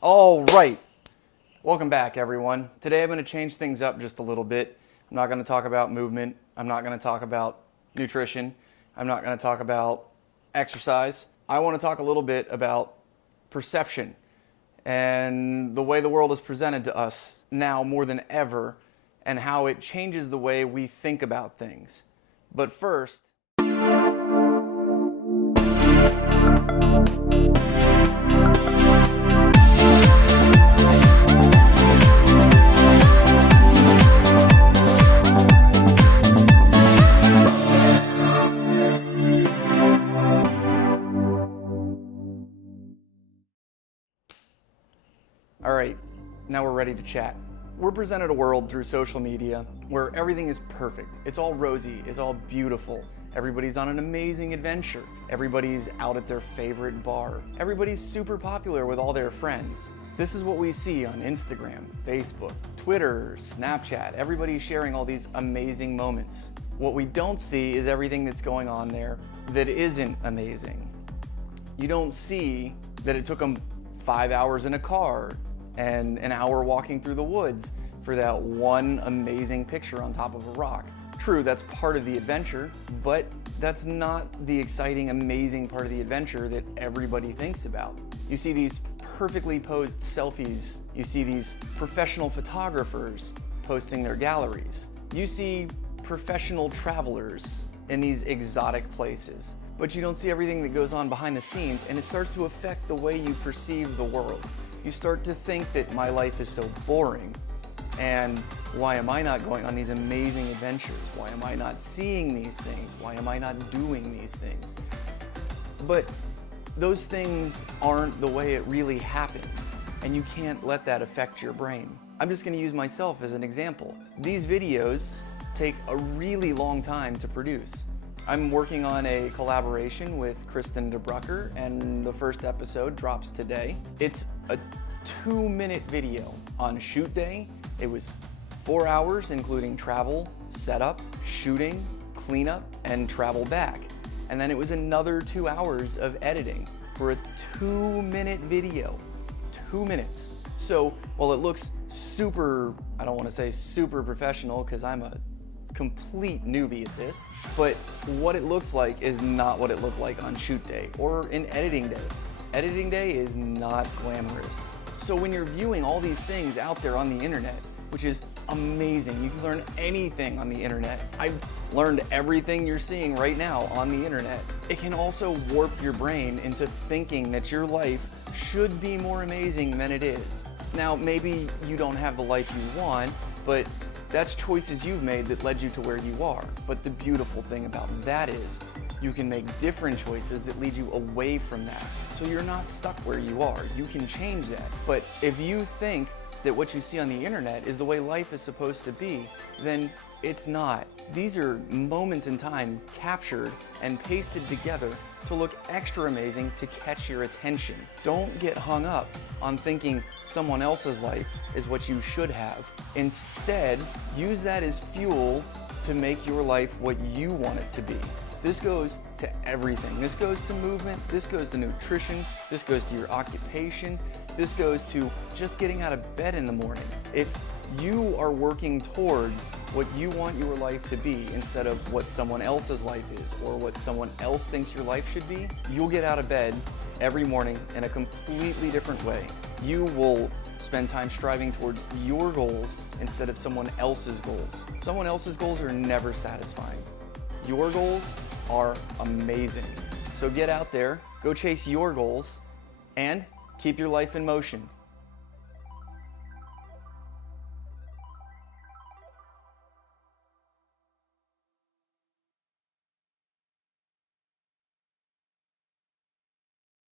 All right, welcome back everyone. Today I'm going to change things up just a little bit. I'm not going to talk about movement. I'm not going to talk about nutrition. I'm not going to talk about exercise. I want to talk a little bit about perception and the way the world is presented to us now more than ever and how it changes the way we think about things. But first, all right, now we're ready to chat. We're presented a world through social media where everything is perfect. It's all rosy, it's all beautiful. Everybody's on an amazing adventure. Everybody's out at their favorite bar. Everybody's super popular with all their friends. This is what we see on Instagram, Facebook, Twitter, Snapchat. Everybody's sharing all these amazing moments. What we don't see is everything that's going on there that isn't amazing. You don't see that it took them 5 hours in a car and an hour walking through the woods for that one amazing picture on top of a rock. True, that's part of the adventure, but that's not the exciting, amazing part of the adventure that everybody thinks about. You see these perfectly posed selfies. You see these professional photographers posting their galleries. You see professional travelers in these exotic places. But you don't see everything that goes on behind the scenes, and it starts to affect the way you perceive the world. You start to think that my life is so boring, and why am I not going on these amazing adventures? Why am I not seeing these things? Why am I not doing these things? But those things aren't the way it really happened, and you can't let that affect your brain. I'm just gonna use myself as an example. These videos take a really long time to produce. I'm working on a collaboration with Kristen DeBrucker, and the first episode drops today. It's a 2-minute video. On shoot day, it was 4 hours, including travel, setup, shooting, cleanup, and travel back. And then it was another 2 hours of editing for a 2-minute video. 2 minutes. So while it looks super, I don't want to say super professional because I'm a complete newbie at this, but what it looks like is not what it looked like on shoot day or in editing day. Editing day is not glamorous. So when you're viewing all these things out there on the internet, which is amazing, you can learn anything on the internet. I've learned everything you're seeing right now on the internet. It can also warp your brain into thinking that your life should be more amazing than it is. Now, maybe you don't have the life you want, but that's choices you've made that led you to where you are. But the beautiful thing about that is you can make different choices that lead you away from that. So you're not stuck where you are. You can change that. But if you think that what you see on the internet is the way life is supposed to be, then it's not. These are moments in time captured and pasted together to look extra amazing to catch your attention. Don't get hung up on thinking someone else's life is what you should have. Instead, use that as fuel to make your life what you want it to be. This goes to everything. This goes to movement, this goes to nutrition, this goes to your occupation, this goes to just getting out of bed in the morning. If you are working towards what you want your life to be instead of what someone else's life is or what someone else thinks your life should be, you'll get out of bed every morning in a completely different way. You will spend time striving toward your goals instead of someone else's goals. Someone else's goals are never satisfying. Your goals are amazing. So get out there, go chase your goals, and keep your life in motion.